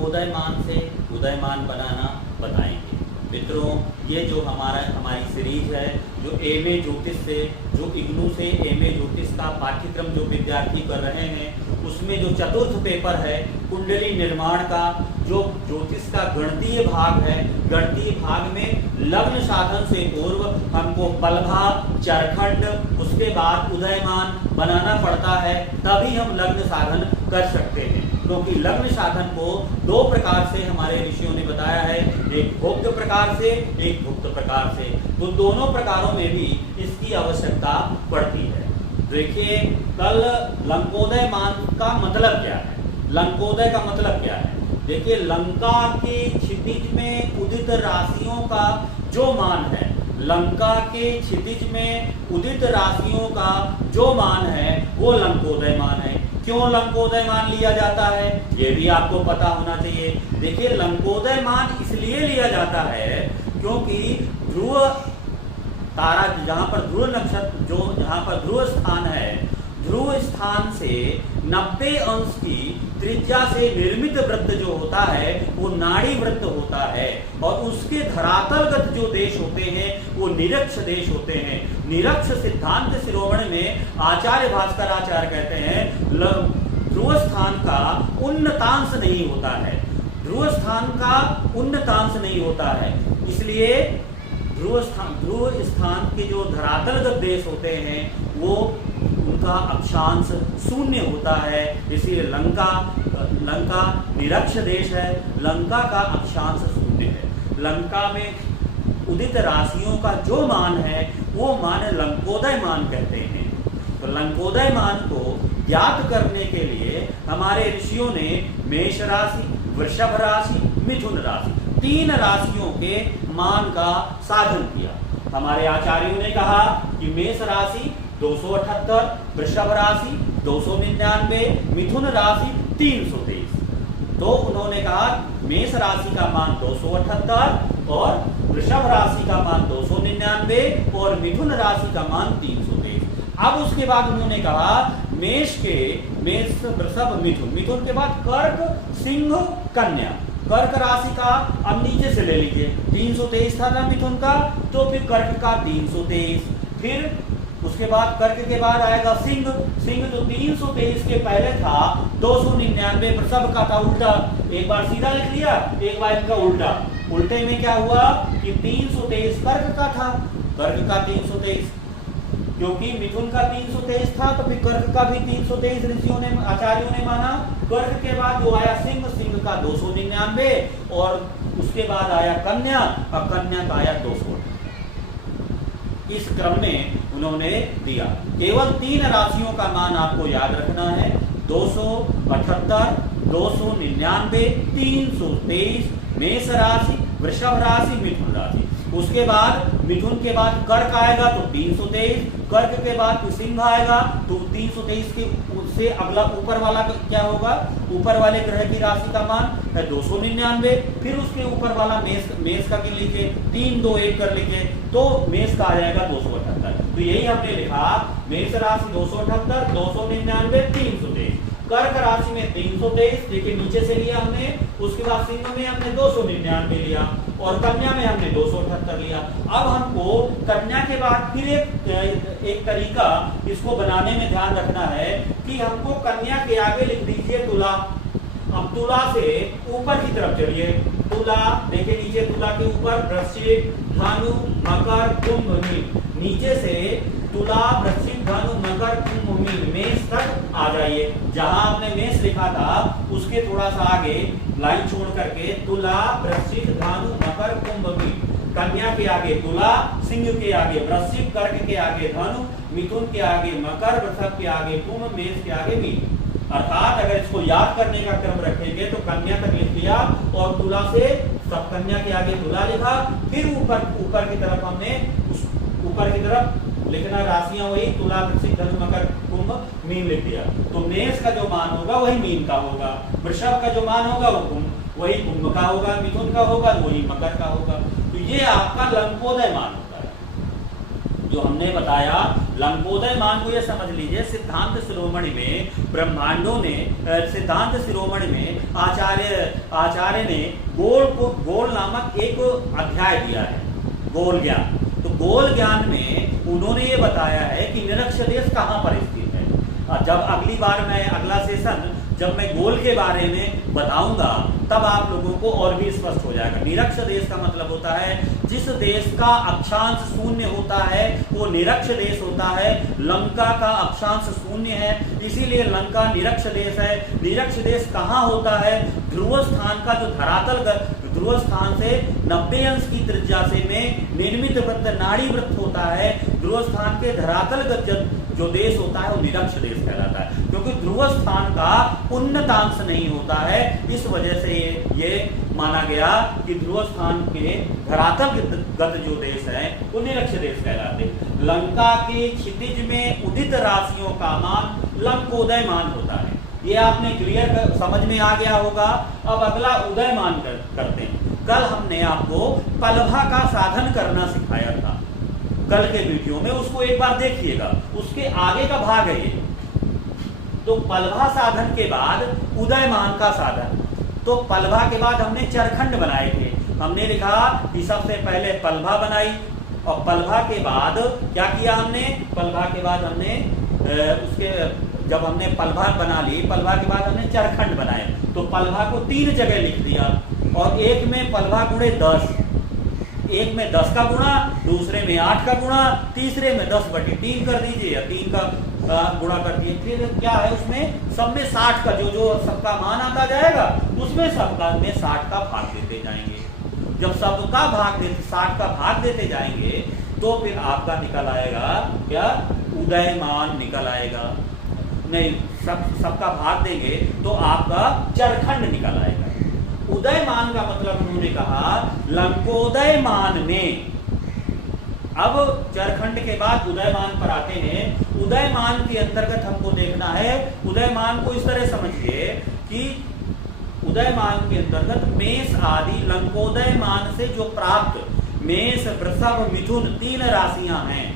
लंकोदय मान से उदयमान बनाना बताएंगे। मित्रों, ये जो हमारी सीरीज है, जो एमए ज्योतिष से, जो इग्नू से एमए ज्योतिष का पाठ्यक्रम जो विद्यार्थी कर रहे हैं, उसमें जो चतुर्थ पेपर है कुंडली निर्माण का, जो ज्योतिष का गणितीय भाग है, गणितीय भाग में लग्न साधन से पूर्व हमको पलभा, चरखंड, उसके बाद उदयमान बनाना पड़ता है, तभी हम लग्न साधन कर सकते हैं। क्योंकि लग्न साधन को दो प्रकार से हमारे ऋषियों ने बताया है, एक भोक्त प्रकार से, एक भुक्त प्रकार से। तो दोनों प्रकारों में भी इसकी आवश्यकता पड़ती है। देखिए, कल लंकोदय मान का मतलब क्या है? लंकोदय का मतलब क्या है? देखिए, लंका के क्षितिज में उदित राशियों का जो मान है, लंका के क्षितिज में उदित राशियों का जो मान है वो लंकोदय मान है। क्यों लंकोदय मान लिया जाता है, ये भी आपको पता होना चाहिए। देखिए, लंकोदय मान इसलिए लिया जाता है क्योंकि ध्रुव तारा, जहां पर ध्रुव नक्षत्र, जो जहां पर ध्रुव स्थान है, ध्रुव स्थान से 90 अंश की त्रिज्या से निर्मित वृत्त जो होता है वो नाड़ी वृत्त होता है, और उसके धरातलगत जो देश होते हैं वो निरक्ष देश होते हैं। निरक्ष सिद्धांत शिरोमणि में आचार्य भास्कराचार्य कहते हैं ध्रुव स्थान का उन्नतांश नहीं होता है, ध्रुव स्थान का उन्नतांश नहीं होता है। इसलिए ध्रुव स्थान के जो धरातलगत देश होते हैं वो उनका अक्षांश शून्य होता है। इसीलिए लंका निरक्ष देश है, लंका का अक्षांश शून्य है। लंका में उदित राशियों का जो मान है वो मान लंकोदय मान कहते हैं। तो लंकोदय मान को ज्ञात करने के लिए हमारे ऋषियों ने मेष राशि, वृषभ राशि, मिथुन राशि, 3 राशियों के मान का साधन किया। हमारे आचार्यों ने कहा कि मेष राशि 278, वृषभ राशि 299, मिथुन राशि 323। तो उन्होंने कहा मेष राशि का मान 278 और वृषभ राशि का मान 299 और मिथुन राशि का मान 323। अब उसके बाद उन्होंने कहा मेष, वृषभ, मिथुन के बाद कर्क, सिंह, कन्या। कर्क राशि का अब नीचे से ले लीजिए, 323 था ना मिथुन का, तो फिर कर्क का 323, फिर उसके बाद कर्क के बाद आएगा सिंह तो 323 के पहले था 299, वृषभ का था उल्टा, एक बार सीधा लिख लिया, एक बार इनका उल्टा। उल्टे में क्या हुआ कि 323 कर्क का था, कर्क का 323, क्योंकि मिथुन का 323 था तो फिर कर्क का भी 323 ऋषियों ने, आचार्यों ने माना। कर्क के बाद जो आया सिंह का 299 और उसके बाद आया कन्या, और कन्या का आया 200। इस क्रम में उन्होंने दिया। केवल 3 राशियों का मान आपको याद रखना है, 278, 299, 323, मेष राशि, वृषभ राशि, मिथुन राशि। उसके बाद मिथुन के बाद कर्क आएगा तो 323, कर्क के बाद सिंह आएगा तो 323 के से अगला ऊपर वाला क्या होगा, ऊपर वाले ग्रह की राशि का मान है 299, फिर उसके ऊपर वाला मेष का गिन लीजिए, 3 2 1 कर लीजिए, तो मेष का आ जाएगा 278। तो यही हमने लिखा, मेष राशि 278, 299, 323, कर्क राशि में 323, देखिए नीचे से लिया हमने, उसके बाद सिंह में हमने 299 लिया और कन्या में हमने 278 लिया। अब हमको कन्या के बाद फिर एक तरीका इसको बनाने में ध्यान रखना है कि हमको कन्या के आगे लिख दीजिए तुला। अब तुला से ऊपर की तरफ चलिए, तुला, देखिए नीचे तुला के ऊपर वृश्चिक, धनु, मकर, कुंभ, मीन, नीचे से तुला, वृश्चिक, धनु, मकर, कुंभ, मीन, मेष तक आ जाइए। जहां आपने मेष लिखा था उसके थोड़ा सा आगे लाइन छोड़ करके तुला, वृश्चिक, धनु, मकर, कुंभ, मीन, कन्या के आगे तुला, सिंह के आगे वृश्चिक, कर्क के आगे धनु, मिथुन के आगे मकर, वृषभ के आगे कुंभ, मेष के आगे मीन। अर्थात अगर इसको याद करने का क्रम रखेंगे तो कन्या तक लिख लिया और तुला से सब कन्या के आगे तुला लिखा, फिर ऊपर की तरफ हमने उस ऊपर की तरफ लिखना राशियां वही तुला, वृश्चिक, धनु, मकर, कुंभ, मीन लिख दिया। तो मेष का जो मान होगा वही मीन का होगा, वृषभ का जो मान होगा वो वही कुंभ का होगा, मिथुन का होगा वही मकर का होगा। तो ये आपका लंकोदय मान होता है। जो हमने बताया लंकोदय मान को, ये समझ लीजिए सिद्धांत शिरोमणि में ब्रह्मांडों ने सिद्धांत शिरोमणि में आचार्य ने गोल नामक एक अध्याय दिया है, गोल ज्ञान। तो गोल ज्ञान में उन्होंने ये बताया है कि निरक्ष देश कहाँ पर स्थित है। जब अगली बार मैं अगला सेशन जब मैं गोल के बारे में बताऊंगा तब आप लोगों को और भी स्पष्ट हो जाएगा। निरक्ष देश का मतलब होता है जिस देश का अक्षांश शून्य होता है वो निरक्ष देश होता है। लंका का अक्षांश शून्य है, इसीलिए लंका निरक्ष देश है। निरक्ष देश कहाँ होता है? ध्रुव स्थान का जो धरातल ध्रुव स्थान से 90 अंश की त्रिज्या से में निर्मित वृत्त नाड़ी वृत्त होता है। ध्रुव स्थान के धरातल जो देश होता है वो निरक्ष देश कहलाता है, क्योंकि ध्रुव स्थान का उन्नतांश नहीं होता है। इस वजह से ये माना गया कि ध्रुव स्थान के धरातलगत जो देश है वो निरक्ष देश कहलाते हैं। लंका के क्षितिज में उदित राशियों का मान लंकोदय मान होता है। ये आपने क्लियर समझ में आ गया होगा। अब अगला उदयमान करते हैं। कल हमने आपको पलभा का साधन करना सिखाया था कल के वीडियो में, उसको एक बार देखिएगा, उसके आगे का भाग है ये। तो पलभा साधन के बाद उदयमान का साधन। तो पलभा के बाद हमने चरखंड बनाए थे। हमने लिखा कि सबसे पहले पलभा बनाई और पलभा के बाद क्या किया हमने? पलभा के बाद हमने जब हमने पलभा बना ली, पलभा के बाद हमने चरखंड बनाए। तो पलभा को 3 जगह लिख दिया और एक में पलभा गुणे 10, एक में 10 का गुणा, दूसरे में 8 का गुणा, तीसरे में 10/3 कर दीजिए या 3 का गुणा कर दिए। फिर क्या है उसमें सब में 60 का जो सबका मान आता जाएगा उसमें सबका में 60 का भाग देते जाएंगे। जब सबका भाग 60 का भाग देते जाएंगे तो फिर आपका निकल आएगा क्या? उदयमान निकल आएगा। नहीं, सबका भाग देंगे तो आपका चरखंड निकल आएगा। उदयमान का मतलब उन्होंने कहा लंकोदय मान में। अब चरखंड के बाद उदयमान पर आते हैं। उदयमान के अंतर्गत हमको देखना है, उदयमान को इस तरह समझिए कि उदयमान के अंतर्गत मेष आदि लंकोदय मान से जो प्राप्त मेष, वृषभ, मिथुन 3 राशियां हैं।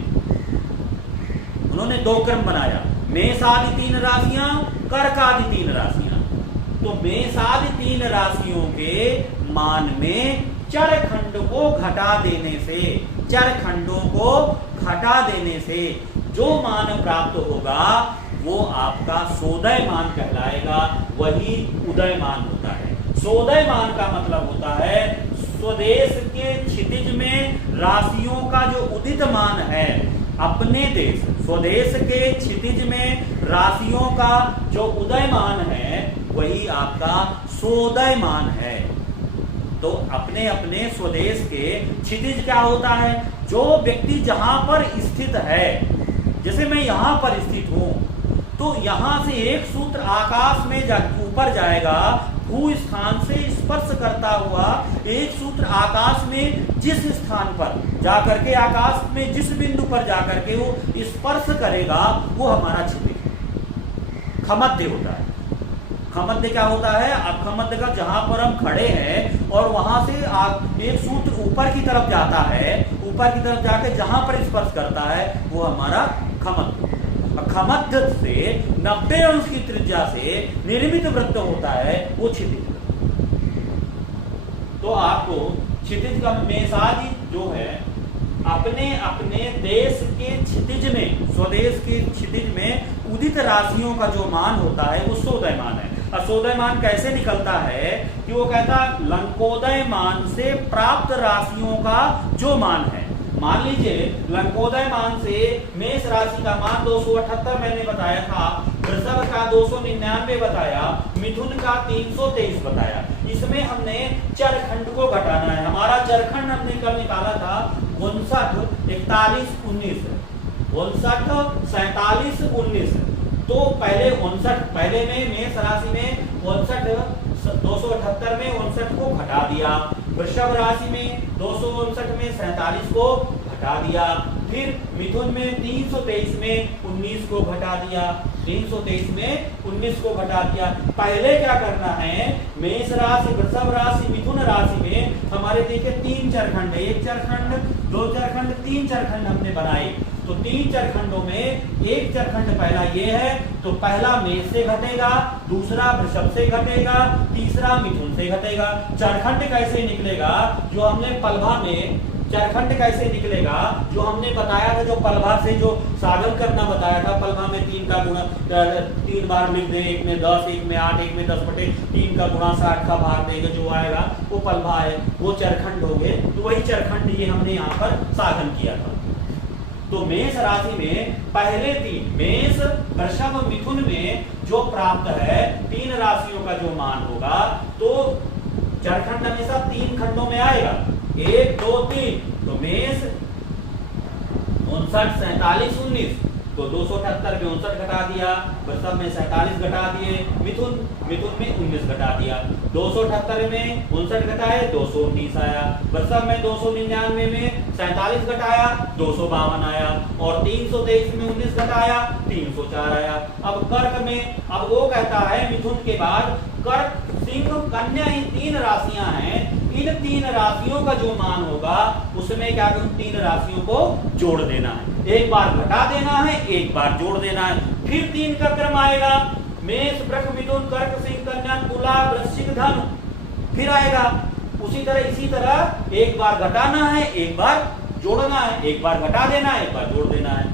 उन्होंने 2 क्रम बनाया, मेष आदि 3 राशियां, कर्क आदि 3 राशियां। तो मेष आदि 3 राशियों के मान में चरखंड को घटा देने से, चरखंडों को घटा देने से जो मान प्राप्त होगा वो आपका सोदयमान कहलाएगा, वही उदयमान होता है। सोदयमान का मतलब होता है स्वदेश के क्षितिज में राशियों का जो उदित मान है, अपने देश स्वदेश के क्षितिज में राशियों का जो उदयमान है वही आपका सोदयमान है। तो अपने अपने स्वदेश के क्षितिज क्या होता है? जो व्यक्ति जहां पर स्थित है, जैसे मैं यहां पर स्थित हूं तो यहां से एक सूत्र आकाश में ऊपर जाएगा, भू स्थान से स्पर्श करता हुआ एक सूत्र आकाश में जिस स्थान पर जाकर के, आकाश में जिस बिंदु पर जाकर के वो स्पर्श करेगा वो हमारा क्षितिज खमध्य होता है। खमध्य क्या होता है? अब खमध्य का जहां पर हम खड़े हैं और वहां से एक सूत्र ऊपर की तरफ जाता है, ऊपर की तरफ जाके जहां पर स्पर्श करता है वो हमारा खमध्य। खमध्य से 90 अंश की त्रिज्या से निर्मित वृत्त होता है वो क्षितिज। तो आपको क्षितिज का मेषादि जो है अपने अपने देश के क्षितिज में, स्वदेश के क्षितिज में उदित राशियों का जो मान होता है वो सोदयमान है। और सोदयमान कैसे निकलता है कि वो कहता लंकोदय मान से प्राप्त राशियों का जो मान है। मान लीजिए लंकोदय मान से मेष राशि का मान 278 मैंने बताया था, वृषभ का 299 बताया, मिथुन का 323 बताया। इसमें हमने चरखंड को घटाना है। हमारा चरखंड हमने कल निकाला था 59, 41, 19, 59, 47, 19। तो पहले 59, पहले में मेष राशि में 59, 278 में 59 को घटा दिया, वृषभ राशि में 259 में 47 को घटा दिया, फिर मिथुन में 323 में 19 को घटा दिया, 323 में 19 को घटा दिया। पहले क्या करना है? मेष राशि, वृषभ राशि, मिथुन राशि में हमारे देखिए 3 चरखंड है, 1 चरखंड, 2 चरखंड, 3 चरखंड हमने बनाए। तो 3 चरखंडों में एक चरखंड पहला ये है, तो पहला मेष से घटेगा, दूसरा वृषभ से घटेगा, तीसरा मिथुन से घटेगा। चरखंड कैसे निकलेगा, जो हमने पलभा में चरखंड कैसे निकलेगा, जो हमने बताया था, जो पलभा से जो साधन करना बताया था, पलभा में 3 का गुणा 3 बार लिख दे, एक में 10, एक में 8, एक में 10/3 का गुणा 60 का भाग देंगे, जो आएगा वो पलभा है, वो चरखंड हो गए। तो वही चरखंड ये हमने यहाँ पर साधन किया था। तो मेष राशि में पहले 3 मेष वृषभ मिथुन में जो प्राप्त है 3 राशियों का जो मान होगा, तो चरखंड हमेशा 3 खंडों में आएगा, 1 2 3। तो मेष 59 47 19, तो 278 में 59 घटा दिया, वृषभ में 47 घटा दिए, मिथुन में 19 घटा दिया। 278 में 59 घटाए 219 आया, वृषभ में 299 में 47 घटाया 252 आया, और 323 में 19 घटाया 304 आया। अब कर्क में, अब वो कहता है मिथुन के बाद कर्क सिंह कन्या ही 3 राशियां हैं, इन 3 राशियों का जो मान होगा उसमें क्या करूं, 3 राशियों को जोड़ देना है, एक बार घटा देना है, एक बार जोड़ देना है, फिर 3 का क्रम आएगा, मेष वृष मिथुन कर्क सिंह कन्या तुला वृश्चिक धनु, फिर आएगा इसी तरह एक बार घटाना है, एक बार जोड़ना है, एक बार घटा देना है, एक बार जोड़ देना है।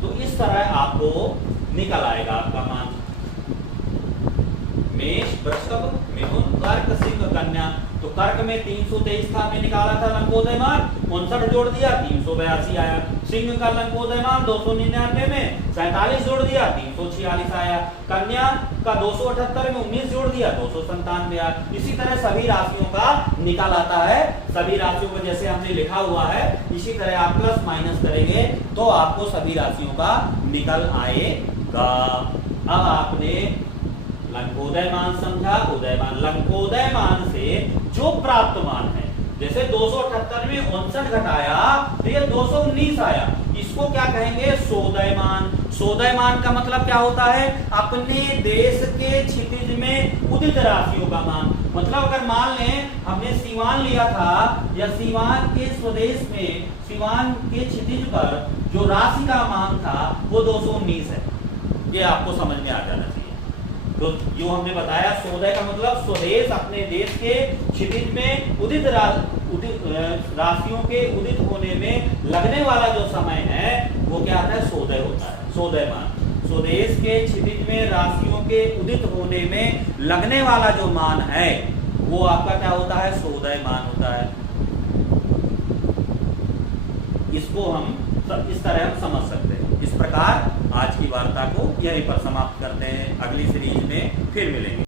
तो इस तरह आपको निकल आएगा आपका मान। मेष वृषभ मिथुन कर्क सिंह कन्या, तो कर्क में 323 था, हमने निकाला था लंकोदय मान, 59 जोड़ दिया 382 आया। सिंह का लंकोदय मान 299 में 47 जोड़ दिया 346 आया। कन्या का 278 में 19 जोड़ दिया 297 आया। इसी तरह सभी राशियों का निकाल आता है, सभी राशियों को जैसे हमने लिखा हुआ है इसी तरह आप प्लस माइनस करेंगे तो आपको सभी राशियों का निकल आएगा। अब आपने लंकोदय मान समझा, उदयमान। लंकोदय मान से जो प्राप्त मान है, जैसे 278 में 59 घटाया तो ये 219 आया, इसको क्या कहेंगे, सोदयमान। सोदयमान का मतलब क्या होता है, अपने देश के क्षितिज में उदित राशियों का मान। मतलब अगर मान लें हमने सीवान लिया था, या सीवान के स्वदेश में सीवान के क्षितिज पर जो राशि का मान था वो 219 है, ये आपको समझ में आ जाना चाहिए। तो जो हमने बताया सोदय का मतलब स्वदेश, अपने देश के क्षितिज में उदित राशियों के उदित होने में लगने वाला जो समय है वो क्या आता है, सोदय होता है, सोदयमान। स्वदेश के क्षितिज में राशियों के उदित होने में लगने वाला जो मान है वो आपका क्या होता है, सोदयमान होता है। इसको हम इस तरह हम समझ सकते हैं। इस प्रकार आज की वार्ता को यहीं पर समाप्त करते हैं, अगली सीरीज में फिर मिलेंगे।